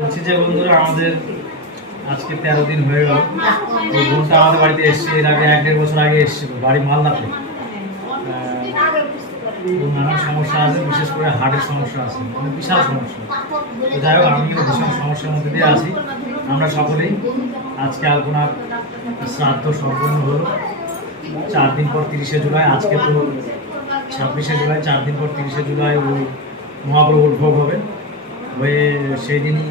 বলছি যে বন্ধুরা, আমাদের আজকে তেরো দিন হয়ে গেল। এই বোনটা আমাদের বাড়িতে এসছে, এর আগে এক দেড় বছর আগে এসেছিল বাড়ি মালদাতে। নানান সমস্যা আছে, বিশেষ করে হার্টের সমস্যা আছে মানে বিশাল সমস্যা। তো যাই হোক, আমি কিন্তু ভীষণ সমস্যার মধ্যে দিয়ে আছি। আমরা সকলেই আজকে আলপনার শ্রাদ্ধ সম্পন্ন হলো। চার দিন পর তিরিশে জুলাই, আজকে তো ছাব্বিশে জুলাই, চার দিন পর তিরিশে জুলাই ওই মহাপ্রভুর ভোগ হবে। হয়ে সেই দিনই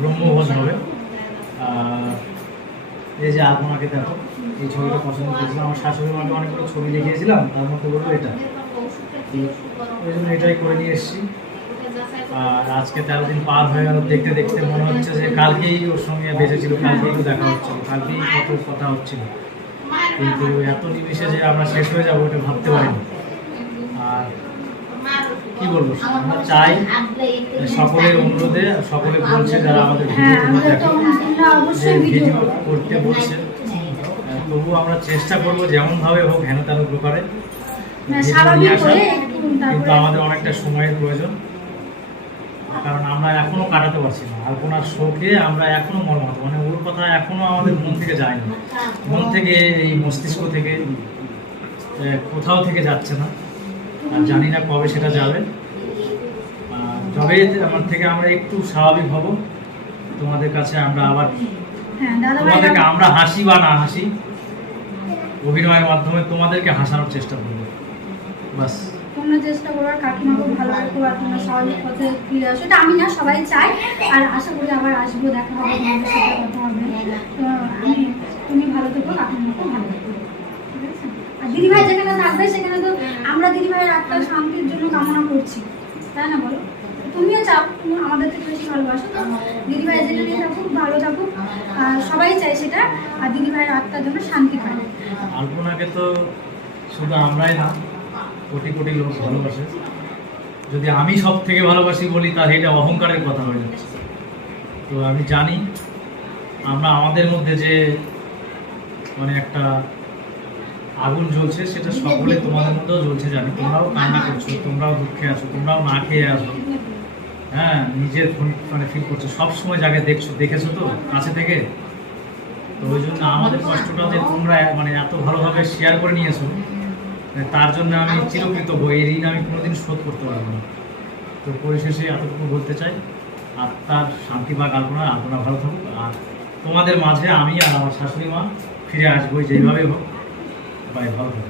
ব্রহ্মভোজ হবে এই যে আপনাকে দেখো, এই ছবিটা পছন্দ করেছিলাম। আমার শাশুড়ি মাকে অনেকগুলো ছবি দেখিয়েছিলাম, তার মধ্যে বলব এটা। ওই জন্য এটাই করে নিয়ে এসেছি। আর আজকে তেরো দিন পার হয়ে গেল, দেখতে দেখতে মনে হচ্ছে যে কালকেই ওর সঙ্গে বেঁচেছিল, কালকেই তো দেখা হচ্ছিল, কালকেই কত কথা হচ্ছিল। কিন্তু এত নিমিষে যে আমরা শেষ হয়ে যাব ওটা ভাবতে পারিনি। আর কি বলব? আমরা চাই সকলের অনুরোধে সকলে বলছে যারা আমাদের হ্যাঁ ভিডিও করতে বলছে। তবুও আমরা চেষ্টা করব যেমন ভাবে হোক হেন তেন প্রকারে। কিন্তু আমাদের অনেকটা সময়ের প্রয়োজন। কারণ আমরা এখনও কাটাতে পারছি না। আলপনার শোকে আমরা এখনও মর্মাহত। মানে ওর কথা এখনও আমাদের মন থেকে যায়নি। মন থেকে এই মস্তিষ্ক থেকে কোথাও থেকে যাচ্ছে না। আর জানি না কবে সেটা যাবে। যবে আমার থেকে আমরা একটু স্বাভাবিক হব। তোমাদের কাছে আমরা আবার হ্যাঁ তোমাদেরকে আমরা হাসি বা না হাসি অভিনয়ের মাধ্যমে তোমাদেরকে হাসানোর চেষ্টা করব। বাস। তোমরা চেষ্টা করো আর কাকিমাকেও ভালো রাখো আর তোমরা স্বাভাবিক পথে ফিরে আসো। এটা আমি না সবাই চাই। আর আশা করি আবার আসব দেখা হবে তোমাদের সাথে কথা হবে। তো আমি তুমি ভালো থেকো ভালো থেকো। ঠিক আছে? আর দিদিভাই যেখানে থাকবে সেখানে তো আমরা দিদিভাইয়ের আত্মা শান্তির জন্য কামনা করছি। তাই না বলো? তুমিও চাও তুমি আমাদের থেকে বেশি ভালোবাসো। তো দিদিভাই যেখানে থাকুক ভালো থাকুক। আর সবাই চাই সেটা আর দিদিভাইয়ের আত্মার জন্য শান্তি পায়। আলপনাকে তো শুধু আমরাই না কোটি কোটি লোক ভালোবাসে। যদি আমি সব থেকে ভালোবাসি বলি তাহলে এটা অহংকারের কথা হয়ে যাচ্ছে। তো আমি জানি আমরা আমাদের মধ্যে যে মানে একটা আগুন জ্বলছে, সেটা সকলে তোমাদের মধ্যেও জ্বলছে জানি। তোমরাও কান্না করছ, তোমরাও দুঃখে আছো, তোমরাও না খেয়ে আসো হ্যাঁ নিজের মানে ফিল করছ। সবসময় যাকে দেখছ, দেখেছ তো? কাছে থেকে? তো ওই জন্য আমাদের কষ্টটা যে তোমরা মানে এত ভালোভাবে শেয়ার করে নিয়েছো মানে তার জন্য আমি চিরকৃতজ্ঞ। এই ঋণ আমি কোনোদিন শোধ করতে পারব না। তো পরিশেষে এতটুকু বলতে চাই, আত্মার শান্তি বা কাল্পনা আল্পনা ভালো থাকুক। আর তোমাদের মাঝে আমি আর আমার শাশুড়ি মা ফিরে আসব যেইভাবে হোক। সবাই ভালো থাকুক